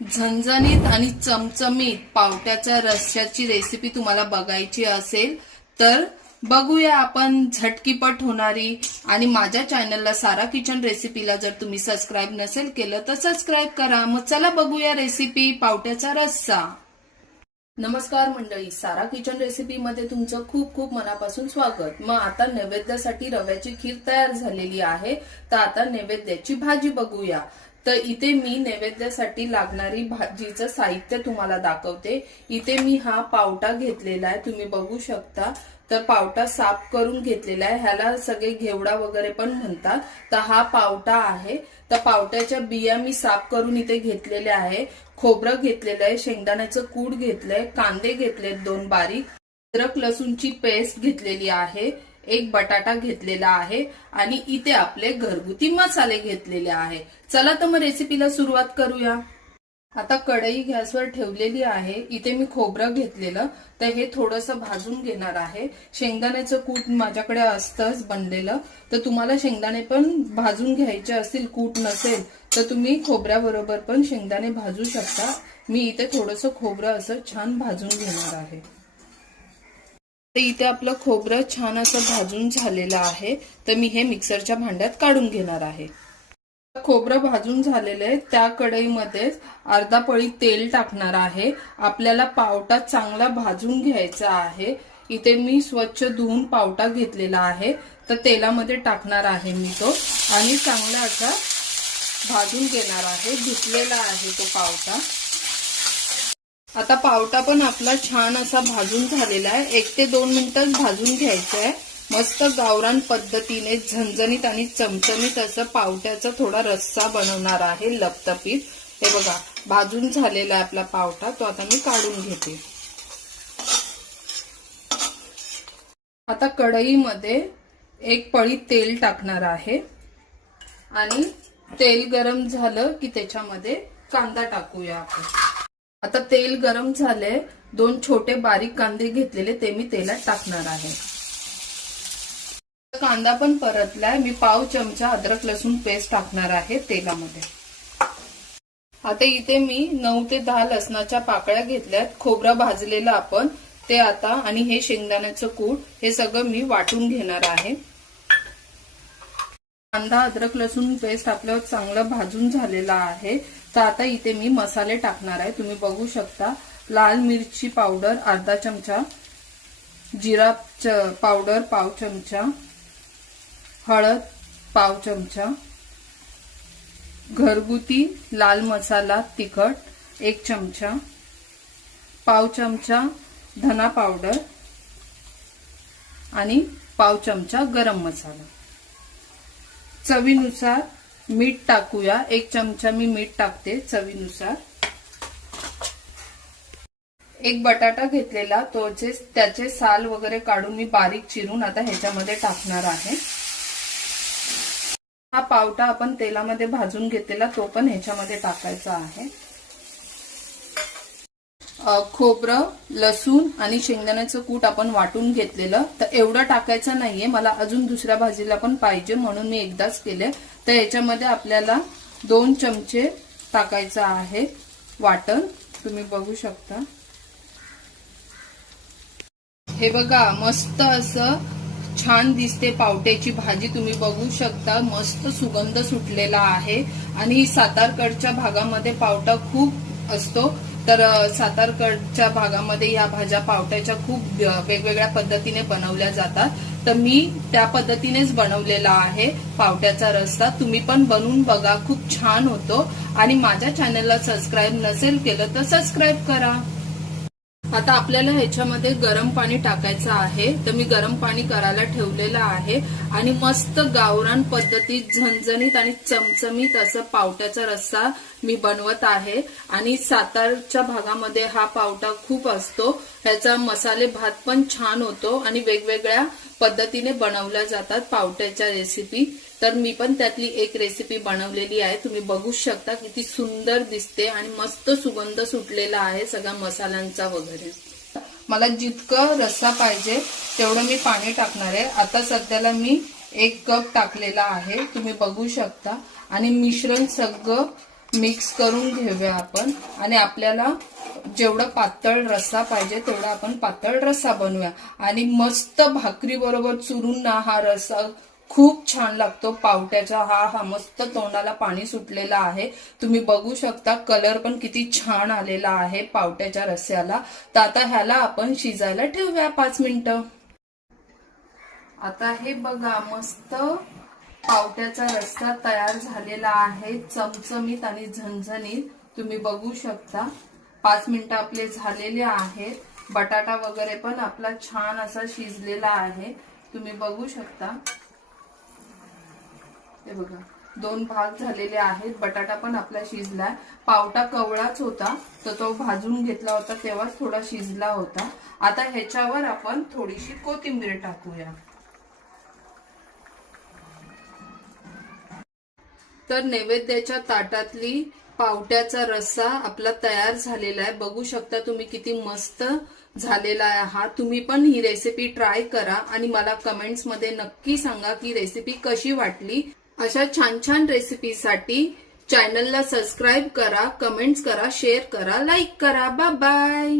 झणझणीत आणि चमचमीत पावट्याच्या रस्स्याची रेसिपी तुम्हाला बघायची असेल तर बघूया आपण झटकीपट होणारी। आणि माझ्या चॅनलला सारा किचन रेसिपीला जर तुम्ही सबस्क्राइब नसेल केलं तर सबस्क्राइब करा। मग चला बघूया रेसिपी पावट्याचा रस्सा। नमस्कार मंडळी, सारा किचन रेसिपी मध्ये तुमचं खूप खूप मनापासून स्वागत। मग आता नैवेद्यासाठी रव्याची खीर तयार झालेली आहे, तर आता नैवेद्याची भाजी बघूया। तर इथे मी नैवेद्यासाठी लागणारी भाजीचं साहित्य तुम्हाला दाखवते। इथे मी हा पावटा घेतलेला आहे, तुम्ही बघू शकता। तर पावटा साफ करून घेतलेला आहे, ह्याला सगळे घेवडा वगैरे पण म्हणतात। तर हा पावटा आहे। तर पावट्याच्या बिया मी साफ करून इथे घेतलेल्या आहे। खोबरं घेतलेलं आहे, शेंगदाण्याचं कूट घेतलंय, कांदे घेतलेत 2 बारीक, अद्रक लसूणची पेस्ट घेतलेली आहे, एक बटाटा घेतलेला आहे आणि इथे आपले घरगुती मसाले घेतलेले आहे। चला तर मग रेसिपीला सुरुवात करूया। आता कढई गॅसवर ठेवलेली आहे। इथे मी खोबरं घेतलेलं, तर हे थोडंसं भाजून घेणार आहे। शेंगदाण्याचं कूट माझ्याकडे असतंच बनलेलं, तर तुम्हाला शेंगदाणे पण भाजून घ्यायचे असतील, कूट नसेल तर तुम्ही खोबऱ्याबरोबर पण शेंगदाणे भाजू शकता। मी इथे थोडंसं खोबरं असं छान भाजून घेणार आहे। तर इथे आपलं खोबरं छान असं भाजून झालेलं आहे, तर मी हे मिक्सरच्या भांड्यात काढून घेणार आहे। खोबरं भाजून झालेलं आहे, त्या कढईमध्ये अर्धा पळी तेल टाकणार आहे। आपल्याला पावटा चांगला भाजून घ्यायचा आहे। इथे मी स्वच्छ धुवून पावटा घेतलेला आहे, तर तेलामध्ये टाकणार आहे मी तो आणि चांगला असा भाजून घेणार आहे। धुतलेला आहे तो पावटा। आता पावटा पण आपला छान असा भाजून झालेला आहे। 1 ते 2 मिनिटं भाजून घ्यायचं आहे। मस्त गावरान पद्धतीने झणझणीत आणि चमचमीत असं पावट्याचा थोडा रस्सा बनवणार आहे, लपतपीत। हे बघा भाजून झालेला आहे आपला पावटा, तो आता मी काढून घेते। आता कढईमध्ये 1 पळी तेल टाकणार आहे आणि तेल गरम झालं की त्याच्यामध्ये कांदा टाकूया आपण। आता तेल गरम झाले, 2 छोटे बारीक कांदे घेतलेले ते मी तेलात टाकणार आहे। कांदा पण परतलाय, मी पाव चमचा अद्रक लसूण पेस्ट टाकणार आहे तेलामध्ये। आता इथे मी 9 ते 10 लसणाच्या पाकळ्या घेतल्यात, खोबरं भाजलेलं आपण ते आता, आणि हे शेंगदाण्याचं कूट, हे सगळं मी वाटून घेणार आहे। कांदा अद्रक लसूण पेस्ट आपल्यावर चांगलं भाजून झालेला आहे। तर आता इथे मी मसाले टाकणार आहे, तुम्ही बघू शकता। लाल मिरची पावडर अर्धा चमचा, जिरा पावडर पाव चमचा, हळद पाव चमचा, घरगुती लाल मसाला तिखट 1 चमचा, पाव चमचा धना पावडर आणि पाव चमचा गरम मसाला। चवीनुसार मीठ टाकूया, 1 चमचा मी मीठ टाकते चवीनुसार। 1 बटाटा घेतलेला, त्याचे साल वगैरे काढून मी बारीक चिरून आता ह्याच्यामध्ये टाकणार आहे। हा पावटा आपण तेलामध्ये भाजून घेतलेला, तो पण ह्याच्यामध्ये टाकायचा आहे। खोबरं, लसूण आणि शेंगदाण्याचं कूट आपण वाटून घेतलेलं, तर एवढं टाकायचं नाहीये, मला अजून दुसऱ्या भाजीला पण पाहिजे म्हणून मी एकदाच केले। तर याच्यामध्ये आपल्याला 2 चमचे टाकायचं आहे वाटण, तुम्ही बघू शकता। हे बघा मस्त असं छान दिसते पावट्याची भाजी, तुम्ही बघू शकता। मस्त सुगंध सुटलेला आहे आणि सातारकडच्या भागामध्ये पावटा खूप असतो, तर सातारकडच्या भागामध्ये या भाज्या पावट्याच्या खूप वेगवेगळ्या पद्धतीने बनवल्या जातात। तर मी त्या पद्धतीनेच बनवलेला आहे पावट्याचा रस्सा, तुम्ही पण बनवून बघा, खूप छान होतो। आणि माझ्या चॅनलला सबस्क्राइब नसेल केलं तर सबस्क्राइब करा। आता आपल्याला ह्याच्यामध्ये गरम पाणी टाकायचं आहे, तर मी गरम पाणी करायला ठेवलेलं आहे आणि मस्त गावरान पद्धतीत झणझणीत आणि चमचमीत असं पावट्याचा रस्सा मी बनवत आहे। आणि सातारच्या भागामध्ये हा पावटा खूप असतो, ह्याचा मसाले भात पण छान होतो आणि वेगवेगळ्या पद्धतीने बनवल्या जातात पावट्याच्या रेसिपी। तर मी पण त्यातली एक रेसिपी बनवलेली आहे, तुम्ही बघू शकता किती सुंदर दिसते आणि मस्त सुगंध सुटलेला आहे सगळ्या मसाल्यांचा वगैरे। मला जितकं रस्सा पाहिजे तेवढं मी पाणी टाकणार आहे। आता सध्याला मी 1 कप टाकलेला आहे, तुम्ही बघू शकता। आणि मिश्रण सगळं मिक्स करून घेऊया आपण आणि आपल्याला जेवढं पातळ रस्सा पाहिजे तेवढा आपण पातळ रस्सा बनवूया आणि मस्त भाकरी बरोबर चुरून ना हा रस्सा खूप छान लागतो पावट्याचा हा मस्त तोंडाला पाणी सुटलेला आहे तुम्ही बघू शकता कलर पण किती छान आलेला आहे पावट्याच्या रस्स्याला तर आता ह्याला आपण शिजायला ठेवूया 5 मिनिटं आता हे बघा मस्त पावट्याचा रस्सा तयार झालेला आहे चमचमीत आणि झणझणीत तुम्ही बघू शकता 5 मिनिटं आपले झालेले आहेत बटाटा वगैरे पण आपला छान असा शिजलेला आहे तुम्ही बघू शकता हे बघा 2 भाग झालेले आहेत बटाटा पण आपला शिजलाय पावटा कवळाच होता तर तो भाजून घेतला होता तेव्हाच थोडा शिजला होता आता ह्याच्यावर आपण थोडीशी कोथिंबीर टाकूया तर नैवेद्याच्या ताटातली पावट्याचा रस्सा आपला तयार झालेला आहे बघू शकता तुम्ही किती मस्त झालेला आहे हा तुम्ही पण ही रेसिपी ट्राय करा आणि मला कमेंट्स मध्ये नक्की सांगा की रेसिपी कशी वाटली अशा छान छान रेसिपीसाठी चॅनलला सबस्क्राइब करा कमेंट्स करा शेअर करा लाईक करा बाय बाय